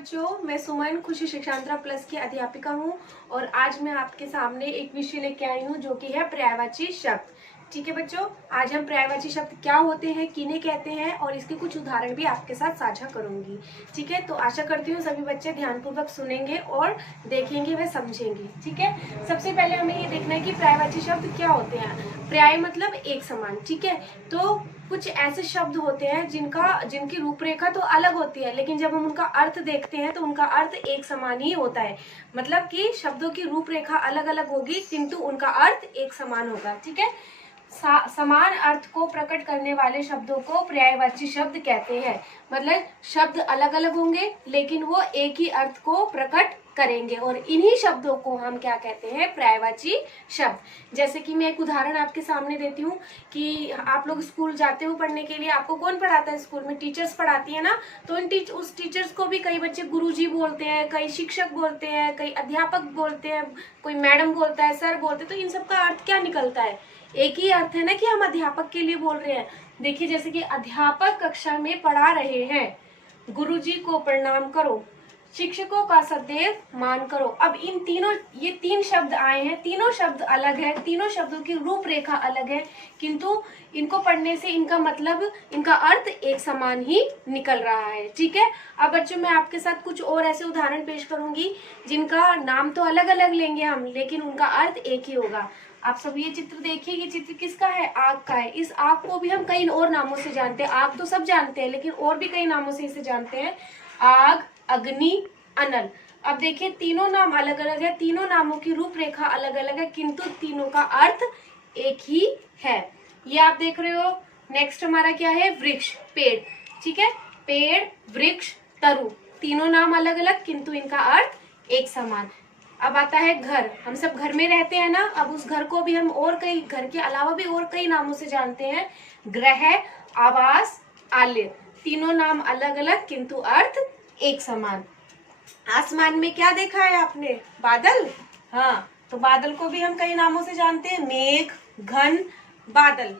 बच्चों, मैं सुमन खुशी शिक्षांतरा प्लस की अध्यापिका हूँ और आज मैं आपके सामने एक विषय लेके आई हूँ जो कि है पर्यायवाची शब्द। ठीक है बच्चों, आज हम पर्यायवाची शब्द क्या होते हैं, किन्हें कहते हैं और इसके कुछ उदाहरण भी आपके साथ साझा करूंगी। ठीक है, तो आशा करती हूँ सभी बच्चे ध्यानपूर्वक सुनेंगे और देखेंगे व समझेंगे। ठीक है, सबसे पहले हमें ये देखना है कि पर्यायवाची शब्द क्या होते हैं। पर्याय मतलब एक समान। ठीक है, तो कुछ ऐसे शब्द होते हैं जिनकी रूपरेखा तो अलग होती है, लेकिन जब हम उनका अर्थ देखते हैं तो उनका अर्थ एक समान ही होता है। मतलब कि शब्दों की रूपरेखा अलग अलग होगी किंतु उनका अर्थ एक समान होगा। ठीक है, समान अर्थ को प्रकट करने वाले शब्दों को पर्यायवाची शब्द कहते हैं। मतलब शब्द अलग अलग होंगे लेकिन वो एक ही अर्थ को प्रकट करेंगे और इन्हीं शब्दों को हम क्या कहते हैं, पर्यायवाची शब्द। जैसे कि मैं एक उदाहरण आपके सामने देती हूँ कि आप लोग स्कूल जाते हो पढ़ने के लिए, आपको कौन पढ़ाता है स्कूल में? टीचर्स पढ़ाती है ना। तो उस टीचर्स को भी कई बच्चे गुरुजी बोलते हैं, कई शिक्षक बोलते हैं, कई अध्यापक बोलते हैं, कोई मैडम बोलता है, सर बोलते हैं। तो इन सबका अर्थ क्या निकलता है? एक ही अर्थ है ना कि हम अध्यापक के लिए बोल रहे हैं। देखिए, जैसे कि अध्यापक कक्षा में पढ़ा रहे हैं, गुरुजी को प्रणाम करो, शिक्षकों का सदैव मान करो। अब ये तीन शब्द आए हैं, तीनों शब्द अलग है, तीनों शब्दों की रूपरेखा अलग है, किंतु इनको पढ़ने से इनका मतलब, इनका अर्थ एक समान ही निकल रहा है। ठीक है, अब बच्चों मैं आपके साथ कुछ और ऐसे उदाहरण पेश करूंगी जिनका नाम तो अलग अलग लेंगे हम, लेकिन उनका अर्थ एक ही होगा। आप सब ये चित्र देखिए, ये चित्र किसका है? आग का है। इस आग को भी हम कई और नामों से जानते हैं। आग तो सब जानते हैं लेकिन और भी कई नामों से इसे जानते हैं। आग, अग्नि, अनल। अब देखिए, तीनों नाम अलग अलग है, तीनों नामों की रूपरेखा अलग अलग है, किंतु तीनों का अर्थ एक ही है। ये आप देख रहे हो। नेक्स्ट हमारा क्या है? वृक्ष, पेड़। ठीक है, पेड़, वृक्ष, तरु, तीनों नाम अलग अलग किंतु इनका अर्थ एक समान। अब आता है घर। हम सब घर में रहते हैं ना। अब उस घर को भी हम और कई, घर के अलावा भी और कई नामों से जानते हैं। गृह, आवास, आलय, तीनों नाम अलग अलग किंतु अर्थ एक समान। आसमान में क्या देखा है आपने? बादल। हाँ, तो बादल को भी हम कई नामों से जानते हैं। मेघ, घन, बादल।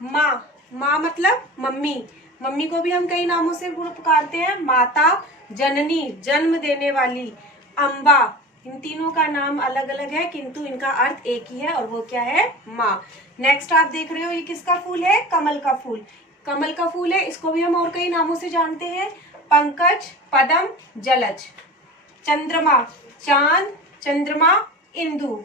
माँ, माँ मतलब मम्मी, मम्मी को भी हम कई नामों से पुकारते हैं। माता, जननी, जन्म देने वाली। अम्बा, इन तीनों का नाम अलग अलग है किंतु इनका अर्थ एक ही है और वो क्या है? माँ। नेक्स्ट आप देख रहे हो, ये किसका फूल है? कमल का फूल। कमल का फूल है, इसको भी हम और कई नामों से जानते हैं। पंकज, पदम, जलज। चंद्रमा, चांद, चंद्रमा, इंदु।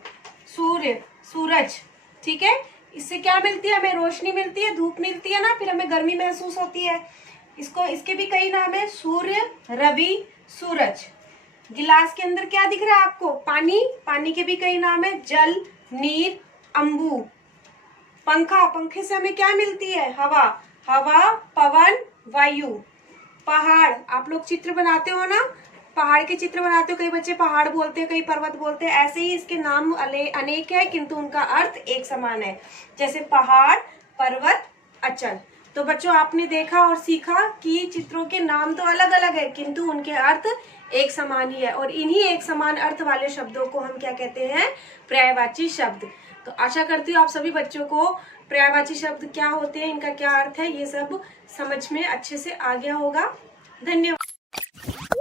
सूर्य, सूरज। ठीक है, इससे क्या मिलती है? हमें रोशनी मिलती है, धूप मिलती है ना, फिर हमें गर्मी महसूस होती है। इसके भी कई नाम है। सूर्य, रवि, सूरज। गिलास के अंदर क्या दिख रहा है आपको? पानी, पानी के भी कई नाम है। जल, नीर, अंबु। पंखा, पंखे से हमें क्या मिलती है? हवा, हवा, पवन, वायु। पहाड़, आप लोग चित्र बनाते हो ना, पहाड़ के चित्र बनाते हो, कई बच्चे पहाड़ बोलते हैं, कई पर्वत बोलते हैं। ऐसे ही इसके नाम अनेक है किंतु उनका अर्थ एक समान है। जैसे पहाड़, पर्वत, अचल। तो बच्चों आपने देखा और सीखा कि चित्रों के नाम तो अलग अलग है किंतु उनके अर्थ एक समान ही है और इन्हीं एक समान अर्थ वाले शब्दों को हम क्या कहते हैं? पर्यायवाची शब्द। तो आशा करती हूँ आप सभी बच्चों को पर्यायवाची शब्द क्या होते हैं, इनका क्या अर्थ है, ये सब समझ में अच्छे से आ गया होगा। धन्यवाद।